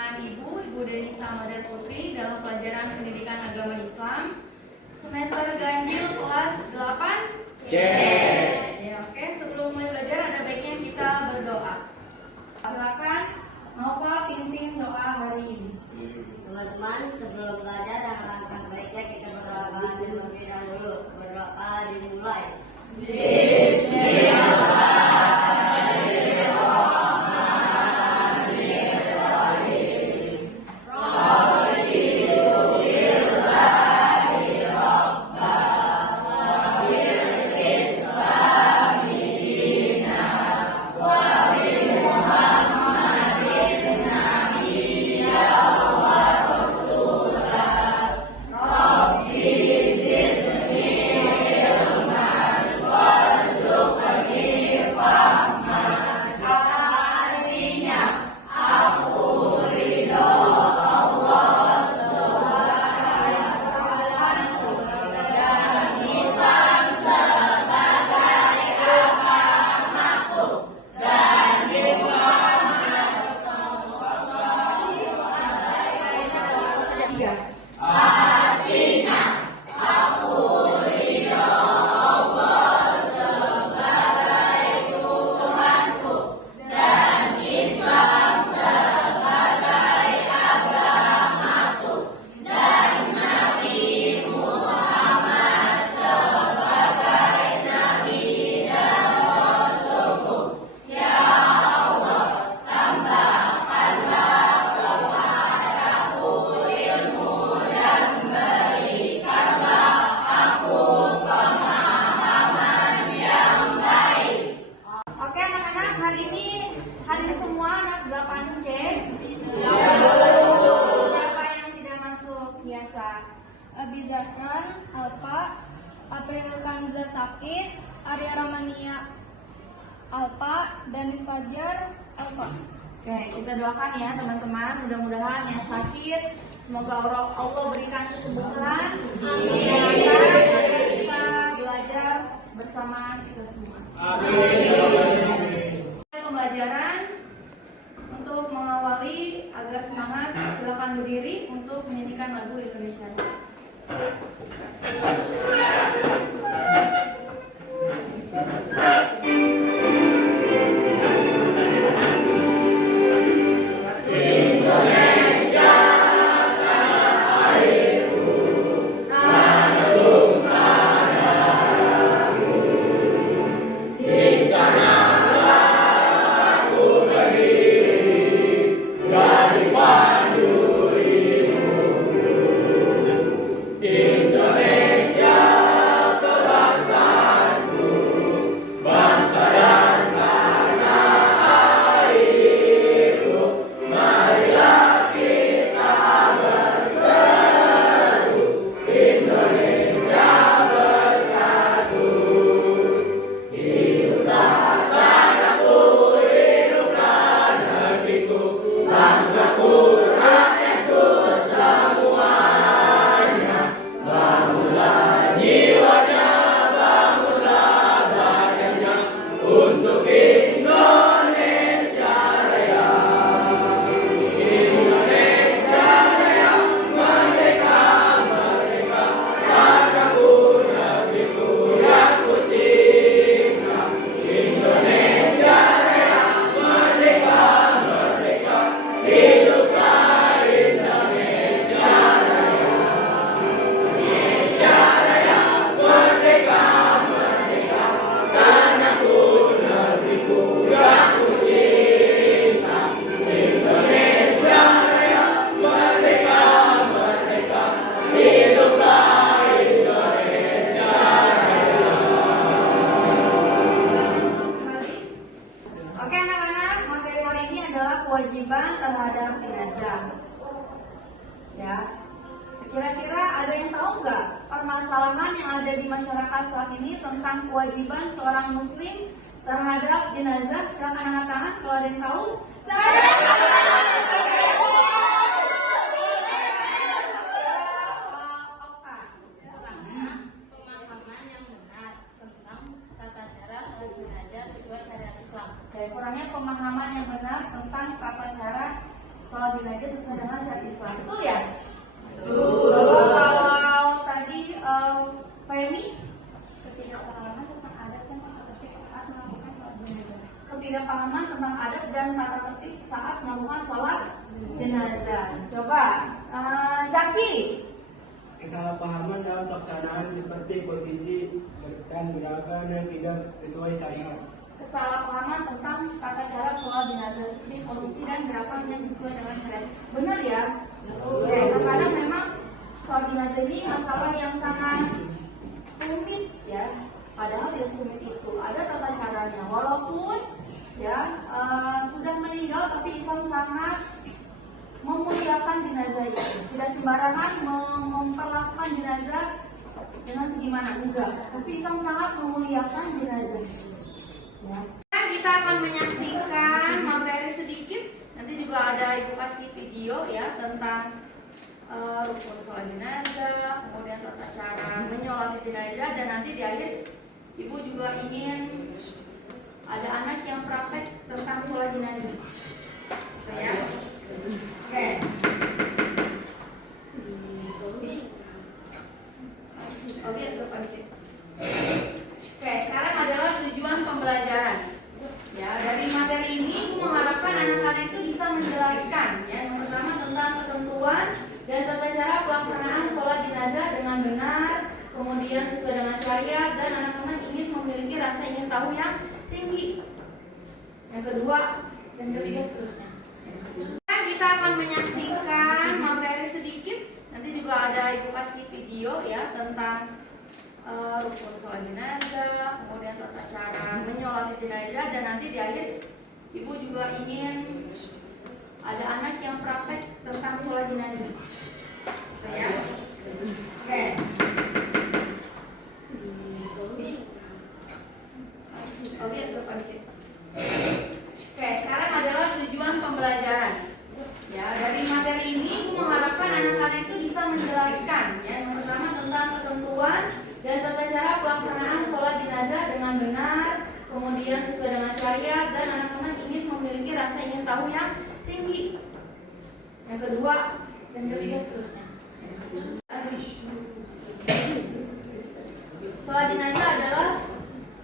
dengan Ibu Denisa Madar Putri dalam pelajaran Pendidikan Agama Islam semester ganjil kelas 8 C. Ya, oke, sebelum mulai belajar ada baiknya kita berdoa. Silakan Nopal pimpin doa hari ini. Teman-teman, sebelum belajar alangkah baiknya kita berdoa terlebih dahulu. Berdoa dimulai. Hadir semua anak 8C. Siapa yang tidak masuk biasa? Abi Zahran, Alfa, April Kanza Sakit, Arya Ramania, Alfa, Danis Fajar, Alfa. Oke, kita doakan ya teman-teman. Mudah-mudahan yang sakit semoga Allah berikan kesembuhan. Amin. Agar bisa belajar bersama kita semua. Amin. Pembelajaran untuk mengawali agar semangat, silakan berdiri untuk menyanyikan lagu Indonesia. Kewajiban terhadap jenazah. Ya, kira-kira ada yang tahu nggak permasalahan yang ada di masyarakat saat ini tentang kewajiban seorang Muslim terhadap jenazah? Silakan angkat tangan kalau ada yang tahu. Pemahaman yang benar tentang tata cara sholat jenazah sesuai syariat Islam. Kurangnya pemahaman yang benar tentang tata cara sholat jenazah sesuai dengan syariat Islam. Betul ya? Betul. Kalau tadi Fahmi, Ketidakpahaman tentang adat dan tata tertib saat melakukan sholat jenazah. ketidakpahaman tentang adab dan tata tertib saat melakukan sholat jenazah. Coba Zaki. Kesalahpahaman dalam pelaksanaan seperti posisi dan gerakan yang tidak sesuai syariat. Kesalahpahaman tentang tata cara sholat jenazah seperti posisi dan gerakan yang sesuai dengan syariat. Benar ya? Oke, terkadang memang sholat jenazah ini masalah yang sangat rumit ya. Padahal tidak rumit itu. Ada tata caranya. Walaupun ya sudah meninggal, tapi Islam sangat memuliakan jenazah itu. Tidak sembarangan memperlakukan jenazah dengan segimana, enggak. Tapi Islam sangat memuliakan jenazah. Ya. Kita akan menyaksikan materi sedikit. Nanti juga ada ibu kasih video ya tentang rukun sholat jenazah, kemudian tata cara menyolati jenazah, dan nanti di akhir ibu juga ingin ada anak yang praktek tentang sholat jenazah. Oke ya. Oke. Oke, Oke, sekarang adalah tujuan pembelajaran. Ya, dari materi ini ibu mengharapkan anak-anak itu bisa menjelaskan ya, yang pertama tentang ketentuan dan tata cara pelaksanaan sholat jenazah dengan benar, kemudian sesuai dengan syariat, dan anak-anak ingin memiliki rasa ingin tahu yang tinggi. Yang kedua dan ketiga seterusnya. Kita akan menyaksikan materi sedikit. Nanti juga ada ibu kasih video ya tentang rukun sholat jenazah, kemudian tata cara menyolati jenazah, dan nanti di akhir ibu juga ingin ada anak yang praktek tentang sholat jenazah. Oke ya. Oke. Oke, sekarang adalah tujuan pembelajaran. Ya, dari materi ini ibu mengharapkan anak-anak itu bisa menjelaskan ya, yang pertama tentang ketentuan dan tata cara pelaksanaan sholat jenazah dengan benar, kemudian sesuai dengan syariat, dan anak-anak ingin memiliki rasa ingin tahu yang tinggi. Yang kedua dan ketiga seterusnya. Sholat jenazah adalah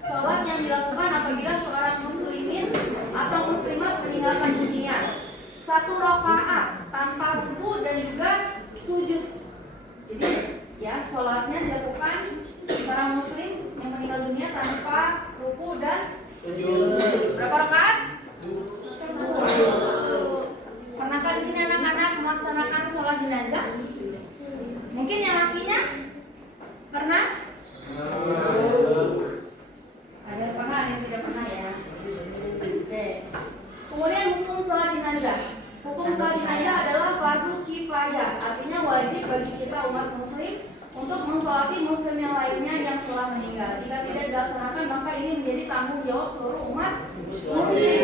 sholat yang dilakukan apabila seorang muslimin atau muslimat meninggalkan dunia. 1 rakaat tanpa ruku dan juga sujud. Jadi ya sholatnya dilakukan seorang muslim yang meninggal dunia tanpa ruku dan sujud. Berapa rakaat? 1. Pernahkah di sini anak-anak melaksanakan sholat jenazah? Mungkin yang lakinya pernah? Ada yang pernah, ada yang tidak pernah ya. Oke. Kemudian hukum sholat jenazah. Hukum sholat jenazah adalah fardu kifayah, artinya wajib bagi kita umat muslim untuk mensolati muslim yang lainnya yang telah meninggal. Jika tidak dilaksanakan, maka ini menjadi tanggung jawab seluruh umat muslim.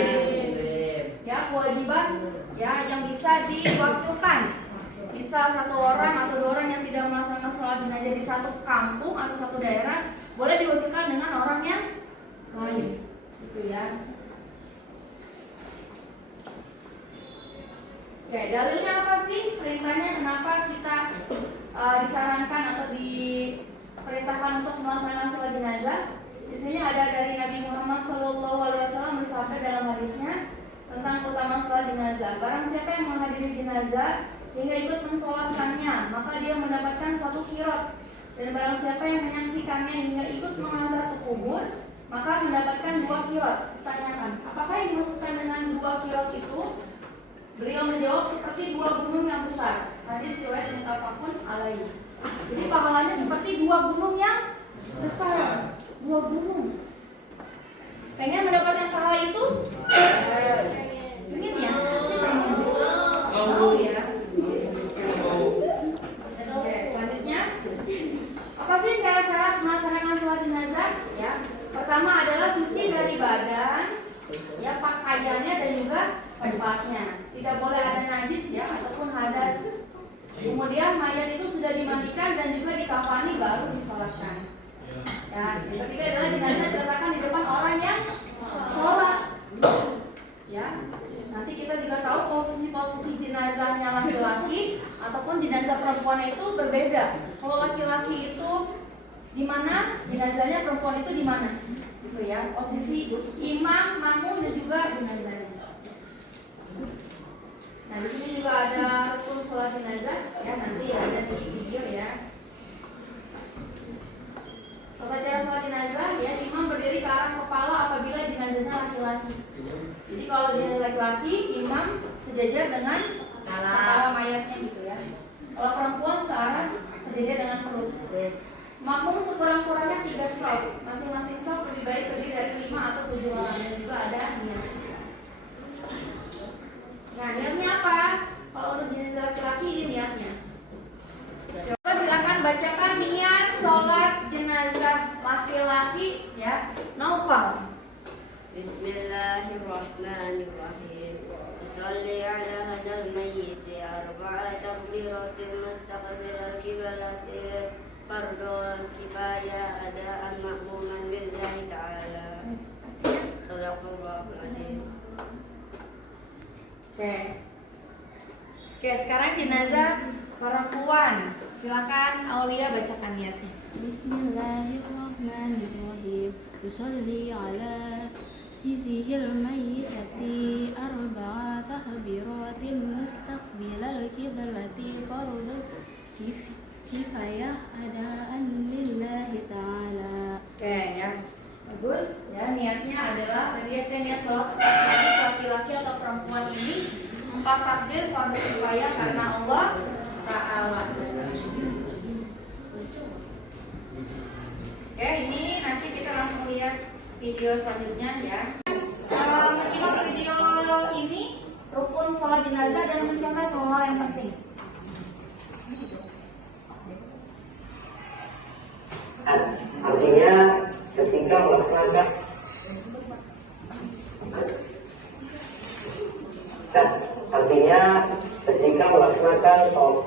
Ya, kewajiban ya yang bisa diwakilkan. Bisa 1 orang atau 2 orang yang tidak melaksanakan sholat jenazah di satu kampung atau satu daerah, boleh diwakilkan dengan orang yang lain. Gitu ya. Oke, dalilnya apa sih? Perintahnya kenapa kita disarankan atau diperintahkan untuk melaksanakan sholat jenazah? Di sini ada dari Nabi Muhammad SAW bersabda dalam hadisnya tentang keutamaan sholat jenazah. Barang siapa yang menghadiri jenazah hingga ikut mensolatkannya, maka dia mendapatkan 1 qiraat. Dan barang siapa yang menyaksikannya hingga ikut mengantar ke kubur, maka mendapatkan 2 qiraat. Ditanyakan, apakah yang dimaksudkan dengan 2 qiraat itu? Beliau menjawab, seperti 2 gunung yang besar. Hadis riwayat muttafaqun alaihi. Jadi pahalanya seperti 2 gunung yang besar. 2 gunung. Pengen mendapatkan pahala itu? Pengen ya? Pasti pengen. Mau ya? Oke, selanjutnya apa sih syarat-syarat melaksanakan sholat jenazah? Ya, pertama adalah suci dari badan, ya pakaiannya dan juga tempatnya. Tidak boleh ada najis ya ataupun hadas. Kemudian mayat itu sudah dimandikan dan juga dikafani baru disolatkan. Ya, yang ketiga adalah jenazah diletakkan di depan orang yang sholat. Ya, nanti kita juga tahu posisi-posisi jenazah jenazahnya laki-laki ataupun jenazah perempuan itu berbeda. Kalau laki-laki itu di mana, jenazahnya perempuan itu di mana, gitu ya. Posisi imam, makmum dan juga jenazahnya. Nah di sini juga ada rukun sholat jenazah, ya nanti ada di video ya. Tata cara sholat jenazah, ya imam berdiri ke arah kepala apabila jenazahnya laki-laki. Jadi kalau jenazah laki-laki, imam sejajar dengan kepala mayatnya gitu ya. Kalau perempuan searah sejajar dengan perut. Makmum sekurang-kurangnya 3 shaf. Masing-masing shaf lebih baik terdiri dari 5 atau 7 orang dan juga ada niat. Nah niatnya apa? Kalau untuk jenazah laki-laki ini niatnya. Coba silakan bacakan niat sholat jenazah laki-laki ya. Naufal. Bismillahirrahmanirrahim. Usolli ala hadal mayyit arba'a takbiratin mustaqbilal qiblati fardu kifayah adaan ma'muman billahi ta'ala. Shadaqallahul azim. Oke, sekarang jenazah perempuan. Silakan Aulia bacakan niatnya. Bismillahirrahmanirrahim. Usolli ala hizihil mayyitati arba'a takbiratin mustaqbilal qiblati fardu kifayah adaan lillahi ta'ala. Oke ya, bagus ya. Niatnya adalah tadi saya niat sholat laki-laki atau perempuan ini 4 takbir fardu kifayah karena Allah Ta'ala. Oke, ini nanti kita langsung lihat video selanjutnya ya. Menyimak video ini rukun sholat jenazah dan mencatat hal yang penting. Artinya ketika melaksanakan sholat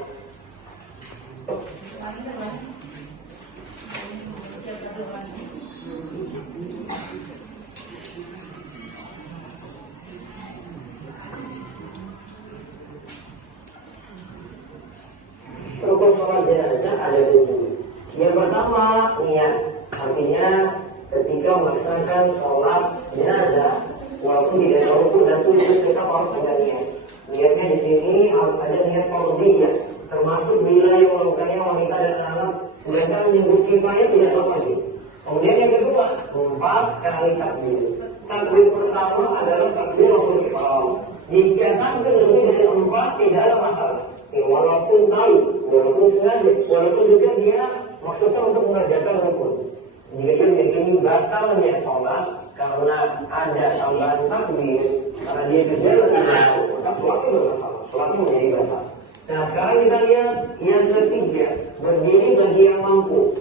rukun sholat jenazah ada 7. Yang pertama niat, artinya ketika melaksanakan sholat jenazah walaupun tidak ada rukun dan sujud tetap harus ada niat. Niatnya di sini harus ada niat fardhiyah, termasuk bila yang melakukannya wanita dan anak. Sedangkan menyebut kifayah tidak lagi. Kemudian yang kedua, 4 kali takbir. Takbir pertama adalah takbiratul ihram. Jika takbir lebih dari 4 tidak ada masalah. Walaupun tahu, walaupun sengaja, walaupun juga dia maksudnya untuk mengerjakan rukun. Jika ini batalnya sholat karena ada tambahan takbir, karena dia juga lebih tahu, maka sholatnya bermasalah. Sholatnya menjadi batal. Nah sekarang kita lihat yang ketiga, berdiri bagi yang mampu.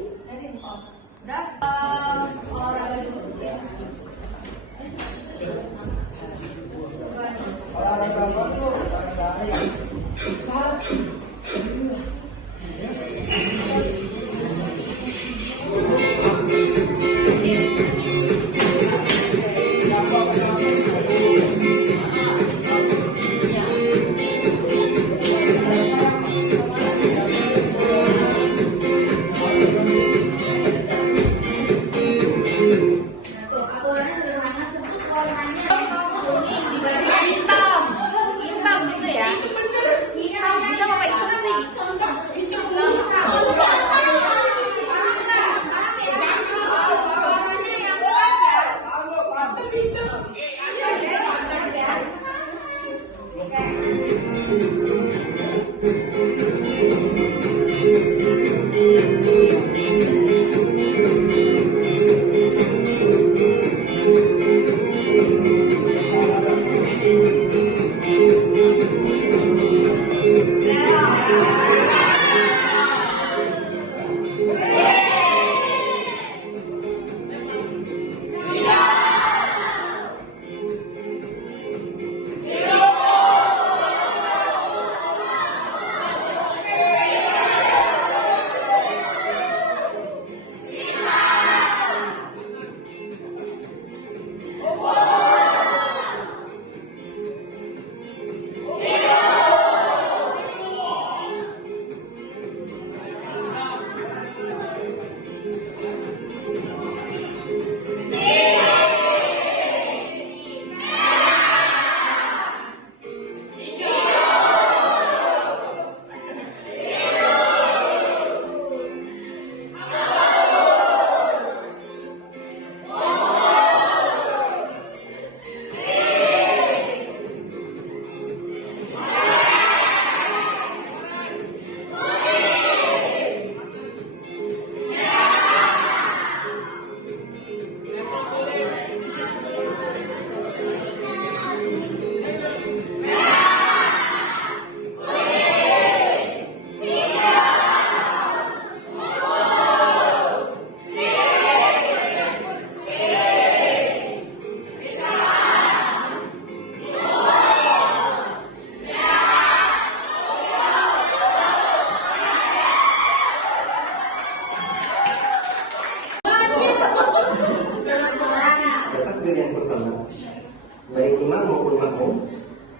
maupun makmum,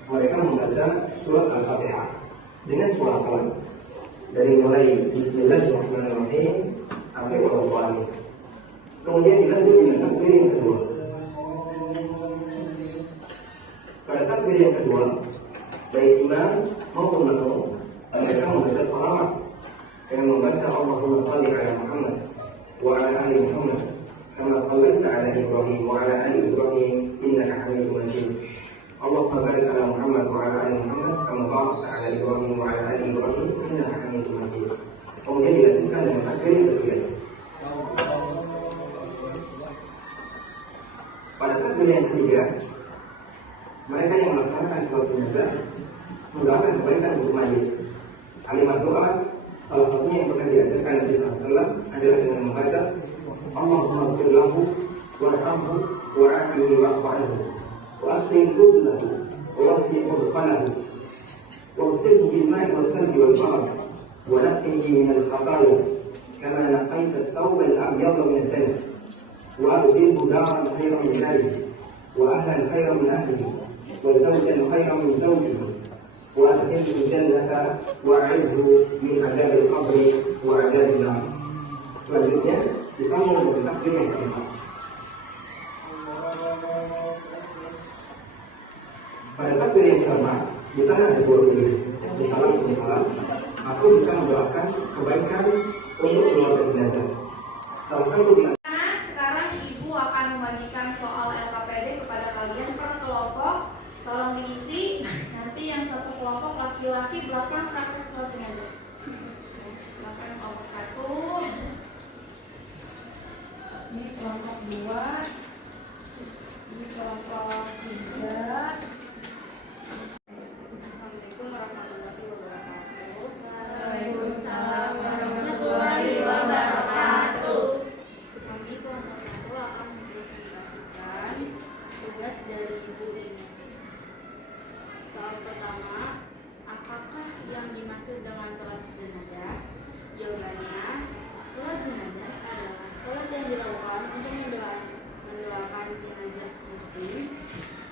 mereka membaca surat Al-Fatihah dengan suara pelan dari mulai Bismillahirrahmanirrahim sampai Wallahu. Kemudian dilanjut dengan takbir yang kedua. Pada takbir yang kedua, baik imam maupun makmum, mereka membaca salawat dengan membaca Allahumma shalli ala Muhammad wa ala ali Muhammad kama shallaita ala Ibrahim wa ala ali Ibrahim innaka Hamidum Majid. Allahumma barik ala Muhammad wa ala ali Muhammad kama barakta ala Ibrahim wa ala ali Ibrahim innaka Hamidum Majid. Kemudian dilanjutkan dengan takbir yang ketiga. Pada takbir yang ketiga, mereka yang melaksanakan sholat jenazah mendoakan kebaikan untuk mayit. Kalimat doa salah satunya yang pernah diajarkan Nabi SAW adalah dengan membaca Allahumma ighfir lahu warhamhu wa'afihi wa'fu anhu wa aslih lahu wa wasi' mudkhalahu waghsilhu bil-ma'i wal-thalji wal-barad wa naqqihi min al-khataaya kama naqqayta ath-thawba al-abyada min ad-danas wa abdilhu daran khayran min darihi wa ahlan khayran min ahlihi wa zawjan khayran min zawjihi وأدخله الجنة وأعذه من عذاب القبر وعذاب النار. Selanjutnya disambung dengan takbir yang keempat. Pada takbir yang keempat, di sana ada dua pilihan, salam. Aku bisa mendoakan kebaikan untuk keluarga jenazah. Salah satu di Sekarang Ibu akan membagikan soal LKPD kepada kalian per kelompok. Tolong diisi. Nanti yang satu kelompok laki-laki belakang praktek sholat jenazah. Belakang kelompok 1. Ini kelompok 2. Ini kelompok 3. Assalamualaikum warahmatullahi wabarakatuh. Waalaikumsalam warahmatullahi wabarakatuh. Kami kelompok 1 akan mempresentasikan tugas dari Ibu Ines. Soal pertama, apakah yang dimaksud dengan sholat jenazah? Jawabannya, sholat jenazah adalah sholat yang dilakukan untuk mendoakan jenazah muslim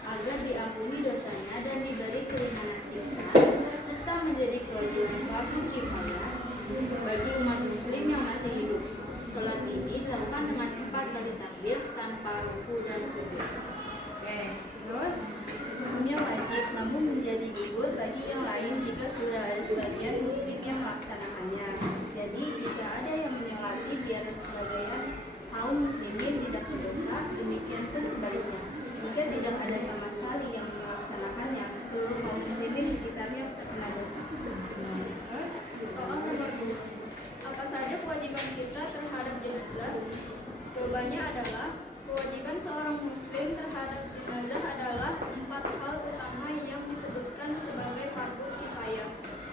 agar diampuni dosanya dan diberi keringanan siksa, serta menjadi kewajiban fardu kifayah bagi umat muslim yang masih hidup. Sholat ini dilakukan dengan 4 kali takbir tanpa ruku dan sujud. Oke, terus? Hukumnya wajib, namun menjadi gugur bagi yang lain jika sudah ada sebagian muslim yang melaksanakannya. Jadi jika ada yang menyolati biar sebagian kaum muslimin tidak berdosa, demikian pun sebaliknya. Jika tidak ada sama sekali yang melaksanakannya, seluruh kaum muslimin di sekitarnya terkena dosa. Terus, soal nomor 2. Apa saja kewajiban kita terhadap jenazah? Jawabannya adalah kewajiban seorang muslim terhadap jenazah adalah 4 hal utama yang disebutkan sebagai fardu kifayah: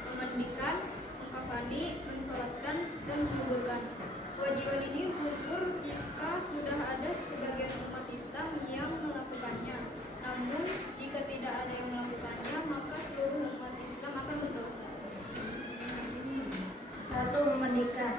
memandikan, mengkafani, mensolatkan, dan menguburkan. Kewajiban ini gugur jika sudah ada sebagian umat Islam yang melakukannya. Namun, jika tidak ada yang melakukannya, maka seluruh umat Islam akan berdosa. 1. Memandikan.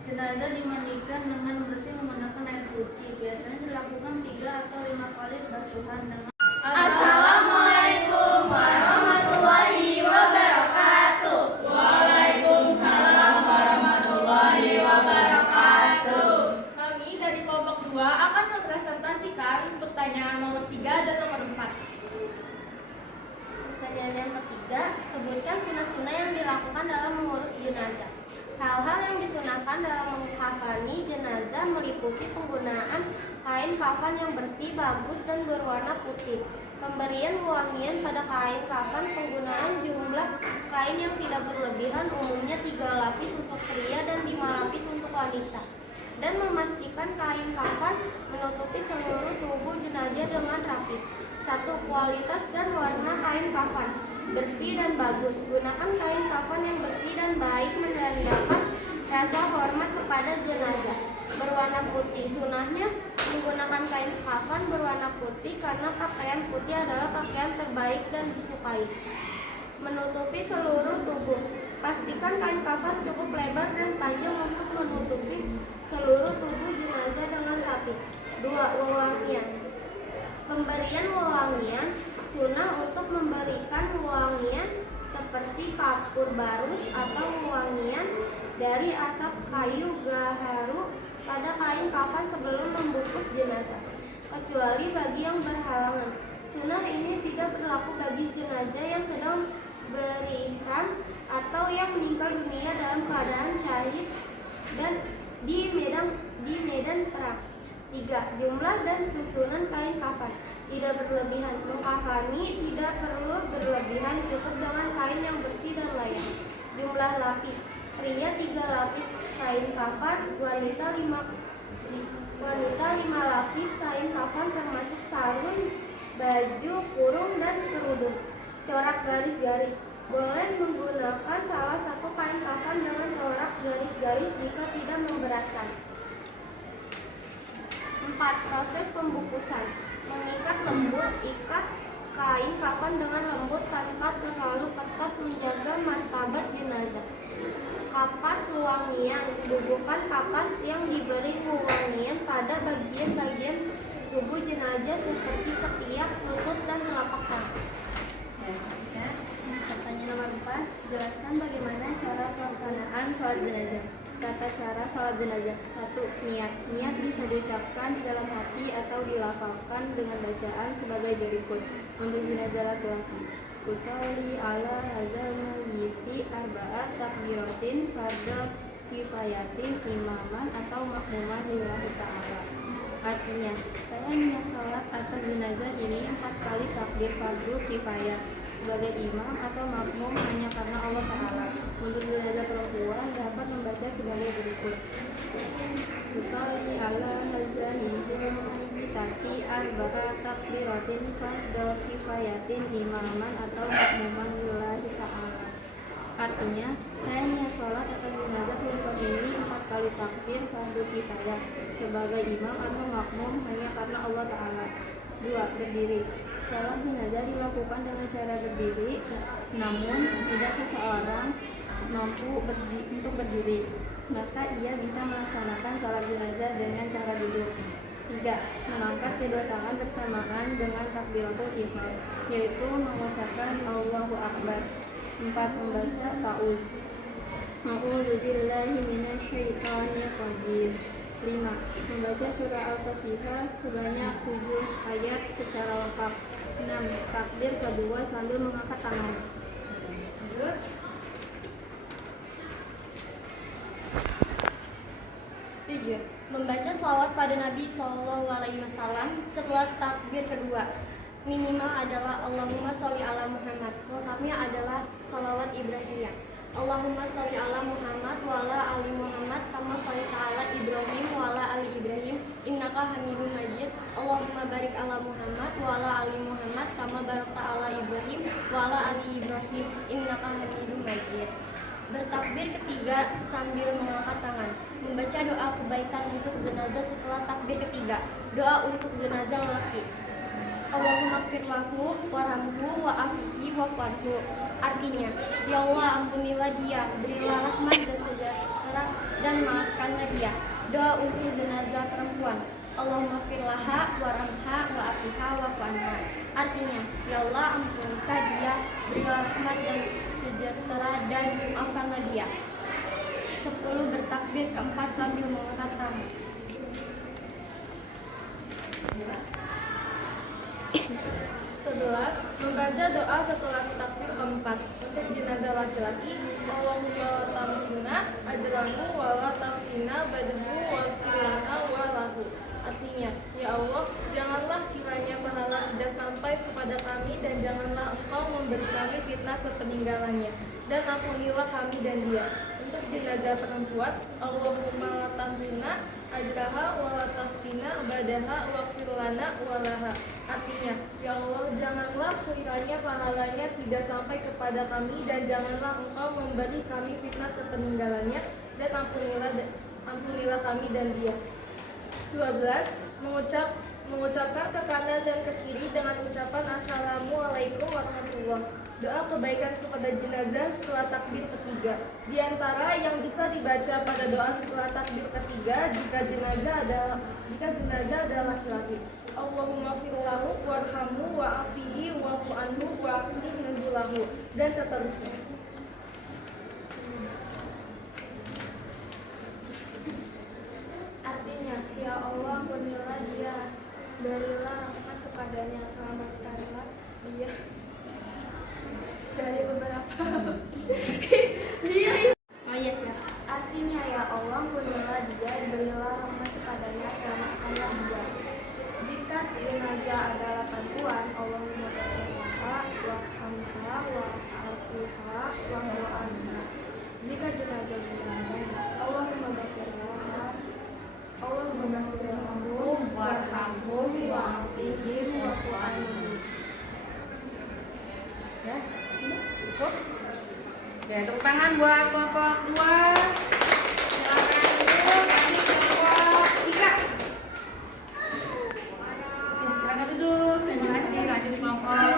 Jenazah dimandikan dengan bersih menggunakan air putih. Biasanya dilakukan 3 atau 5 kali basuhan dengan Assalamualaikum warahmatullahi wabarakatuh. Waalaikumsalam warahmatullahi wabarakatuh. Kami dari kelompok 2 akan mempresentasikan pertanyaan nomor 3 dan nomor 4. Pertanyaan yang ketiga, sebutkan sunah-sunah yang dilakukan dalam mengurus jenazah. Hal-hal yang disunahkan dalam mengkafani jenazah meliputi penggunaan kain kafan yang bersih, bagus, dan berwarna putih, pemberian wewangian pada kain kafan, penggunaan jumlah kain yang tidak berlebihan, umumnya 3 lapis untuk pria dan 5 lapis untuk wanita, dan memastikan kain kafan menutupi seluruh tubuh jenazah dengan rapi. 1. Kualitas dan warna kain kafan. Bersih dan bagus. Gunakan kain kafan yang bersih dan baik menandakan rasa hormat kepada jenazah. Berwarna putih. Sunahnya menggunakan kain kafan berwarna putih karena pakaian putih adalah pakaian terbaik dan disukai. Menutupi seluruh tubuh. Pastikan kain kafan cukup lebar dan panjang untuk menutupi seluruh tubuh jenazah dengan rapi. 2. Wewangian. Pemberian wewangian Sunnah untuk memberikan wangian seperti kapur barus atau wangian dari asap kayu gaharu pada kain kafan sebelum membungkus jenazah, kecuali bagi yang berhalangan. Sunnah ini tidak berlaku bagi jenazah yang sedang berihram atau yang meninggal dunia dalam keadaan syahid dan di medan perang. 3. Jumlah dan susunan kain kafan tidak berlebihan. Mengkafani tidak perlu berlebihan, cukup dengan kain yang bersih dan layak. Jumlah lapis: pria 3 lapis kain kafan, wanita 5 lapis kain kafan termasuk sarung, baju, kurung, dan kerudung. Corak garis-garis: boleh menggunakan salah satu kain kafan dengan corak garis-garis jika tidak memberatkan. 4. Proses pembungkusan: mengikat lembut. Ikat kain kafan dengan lembut tanpa terlalu ketat, menjaga martabat jenazah. Kapas wangian: bubuhkan kapas yang diberi wangian pada bagian-bagian tubuh jenazah seperti ketiak, lutut, dan telapak tangan. Pertanyaan nomor 4, jelaskan bagaimana cara pelaksanaan sholat jenazah. Tata cara sholat jenazah. 1. Niat. Niat bisa diucapkan di dalam hati atau dilafalkan dengan bacaan sebagai berikut. Untuk jenazah laki-laki: usolli ala hazal mayyiti arba'at takbiratin fardhu kifayatin imaman atau makmuman lillahi ta'ala. Artinya, saya niat sholat atas jenazah ini 4 kali takbir fardhu kifayah sebagai imam atau makmum hanya karena Allah Ta'ala. Untuk jenazah perempuan dapat membaca sebagai berikut: usolli ala hazanihil mayyitati arba'at takbiratin fardhu kifayatin imaman atau makmuman lillahi ta'ala. Artinya, saya niat sholat atas jenazah perempuan ini 4 kali takbir fardhu kifayah sebagai imam atau makmum hanya karena Allah Ta'ala. 2. Berdiri. Sholat jenazah dilakukan dengan cara berdiri, namun tidak seseorang mampu untuk berdiri, maka ia bisa melaksanakan sholat jenazah dengan cara duduk. 3. Mengangkat kedua tangan bersamaan dengan takbiratul ihram, yaitu mengucapkan Allahu Akbar. 4. Membaca ta'awudz. A'udzu billahi minasyaitonir rajim. 5. Membaca surah Al-Fatihah sebanyak 7 ayat secara lengkap. 6. Takbir kedua sambil mengangkat tangan. 7. Membaca shalawat pada Nabi SAW setelah takbir kedua. Minimal adalah Allahumma sholli ala Muhammad. Lengkapnya adalah shalawat Ibrahimiyah. Allahumma sholli ala Muhammad wa ala ali Muhammad kama sholli ala Ibrahim wa ala ali Ibrahim innaka Hamidum Majid. Allahumma barik ala Muhammad wa ala ali Muhammad kama barakta ala Ibrahim wa ala ali Ibrahim innaka Hamidum Majid. Bertakbir ketiga sambil mengangkat tangan. Membaca doa kebaikan untuk jenazah setelah takbir ketiga. Doa untuk jenazah lelaki: Allahumma firlahu warhamhu wa'afihi wa'fadhu. Artinya, ya Allah, ampunilah dia, berilah rahmat dan sejahtera dan maafkanlah dia. Doa untuk jenazah perempuan: Allahumma firlaha warhamha wa'afiha wa'fanha. Artinya, ya Allah, ampunilah dia, berilah rahmat dan sejahtera dan maafkanlah dia. 10. Bertakbir keempat sambil mengangkat tangan. 11. Membaca doa setelah takbir keempat. Untuk jenazah laki-laki: Allahumma la tamkina ajrahu wa la tamkina badhu wa filana wa lahu. Artinya, ya Allah, janganlah kiranya pahala tidak sampai kepada kami dan janganlah engkau memberi kami fitnah sepeninggalannya, dan ampunilah kami dan dia. Untuk jenazah perempuan: Allahumma la tamkina ajraha wa la tamkina badaha wa filana wa laha. Artinya, ya Allah, janganlah kiranya pahalanya tidak sampai kepada kami dan janganlah engkau memberi kami fitnah sepeninggalannya, dan ampunilah kami dan dia. 12. Mengucapkan ke kanan dan ke kiri dengan ucapan Assalamualaikum warahmatullahi. Doa kebaikan kepada jenazah setelah takbir ketiga. Di antara yang bisa dibaca pada doa setelah takbir ketiga jika jenazah adalah laki-laki: Allahumma firlahu warhamhu wa'afihi wa'fu anhu wa'akhnih nuzulahu, dan seterusnya. Artinya, ya Allah, ampunilah dia, berilah rahmat kepadanya, selamatkanlah dia dari beberapa Oh iya siap. Artinya, ya Allah, ampunilah dia, berilah rahmat kepadanya, selamatkanlah dia. Jika jenazah adalah perempuan, Allahumma ghafirlaha warhamha wa'afiha wa'fu anha. Jika jenazah laki-laki, Allahumma ghafirlaha warhamhum wa'afihim wa'fu anhum. Ya, cukup. Oke, tepuk tangan buat kelompok 2. Silakan duduk. Nanti kelompok 3. Ya, silakan duduk. Terima kasih. Lanjut kelompok.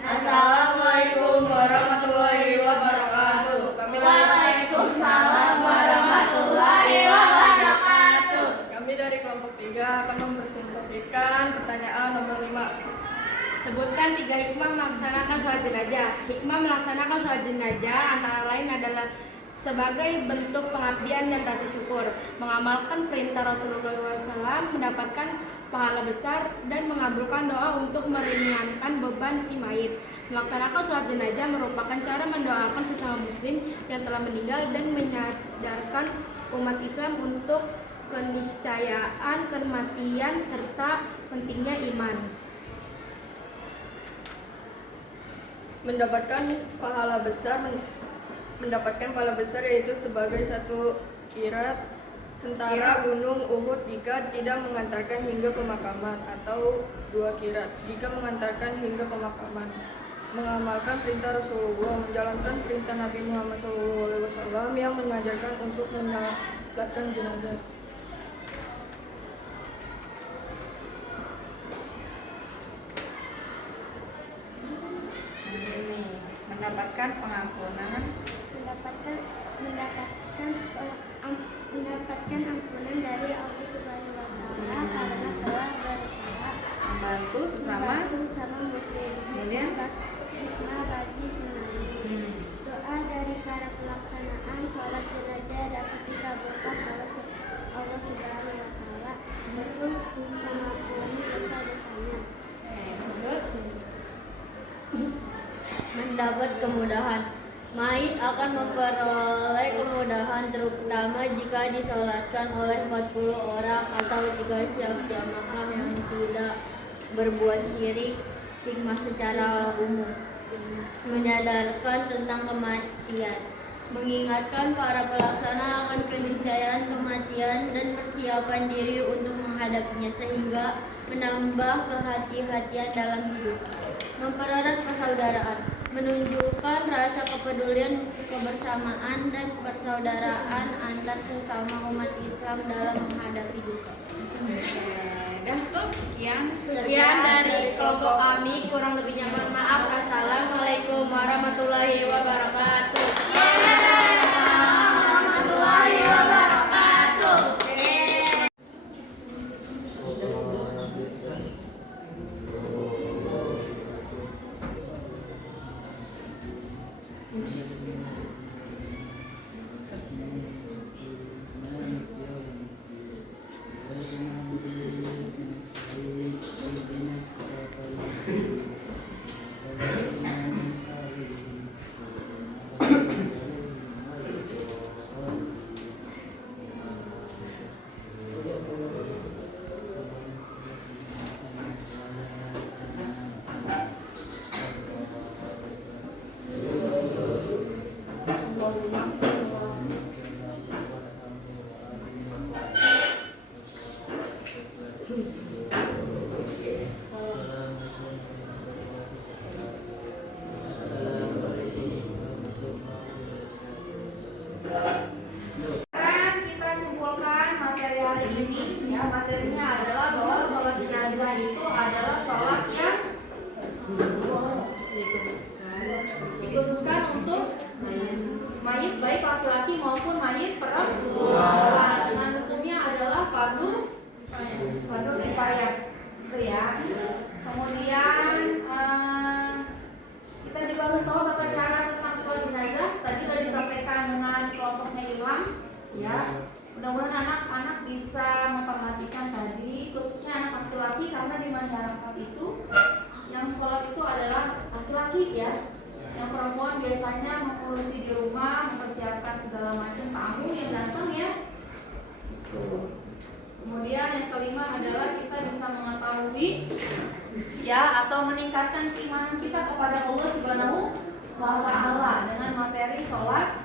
Assalamualaikum warahmatullahi wabarakatuh. Waalaikumsalam warahmatullahi wabarakatuh. Kami dari kelompok 3 akan mempresentasikan pertanyaan nomor 5. Sebutkan 3 hikmah melaksanakan sholat jenazah. Hikmah melaksanakan sholat jenazah antara lain adalah sebagai bentuk pengabdian dan rasa syukur, mengamalkan perintah Rasulullah SAW, mendapatkan pahala besar, dan mengabulkan doa untuk meringankan beban si mayit. Melaksanakan sholat jenazah merupakan cara mendoakan sesama muslim yang telah meninggal dan menyadarkan umat Islam untuk keniscayaan kematian serta pentingnya iman. Mendapatkan pahala besar yaitu sebagai 1 qirat sentara gunung Uhud jika tidak mengantarkan hingga pemakaman, atau 2 qirat jika mengantarkan hingga pemakaman. Mengamalkan perintah Rasulullah, menjalankan perintah Nabi Muhammad SAW yang mengajarkan untuk menyolatkan jenazah. Mendapatkan pengampunan, mendapatkan ampunan dari Allah Subhanahu wa taala karena telah berusaha membantu sesama muslim. Kemudian? Hikmah bagi sinari. Doa dari para pelaksanaan sholat jenazah dapat dikabulkan oleh Allah Subhanahu wa taala untuk mengampuni dosa-dosanya. Mendapat kemudahan. Mayit akan memperoleh kemudahan terutama jika disolatkan oleh 40 orang atau 3 syaf jamaah yang tidak berbuat syirik. Hikmah secara umum, menyadarkan tentang kematian, mengingatkan para pelaksana akan keniscayaan kematian dan persiapan diri untuk menghadapinya sehingga menambah kehati-hatian dalam hidup. Mempererat persaudaraan, menunjukkan rasa kepedulian, kebersamaan, dan persaudaraan antar sesama umat Islam dalam menghadapi duka. Dan sekian dari kelompok kami. Kurang lebihnya mohon maaf. Assalamualaikum warahmatullahi wabarakatuh. Warahmatullahi wabarakatuh. Sekarang kita simpulkan materi hari ini. Ya, materinya adalah bahwa sholat jenazah itu adalah sholat yang dikhususkan untuk mayit baik laki-laki maupun mayit perempuan. Dan hukumnya adalah fardu kifayah. Itu ya. Kemudian kita juga harus tahu tata cara tentang sholat jenazah. Tadi sudah dipraktekkan dengan kelompoknya Ilham, ya. Mudah-mudahan anak-anak bisa memperhatikan tadi, khususnya anak laki-laki, karena di masyarakat itu yang sholat itu adalah laki-laki ya. Yang perempuan biasanya mengurusi di rumah, mempersiapkan segala macam tamu yang datang ya. Tuh. Kemudian yang kelima adalah kita bisa mengetahui ya atau meningkatkan keimanan kita kepada Allah Subhanahu wa Ta'ala dengan materi sholat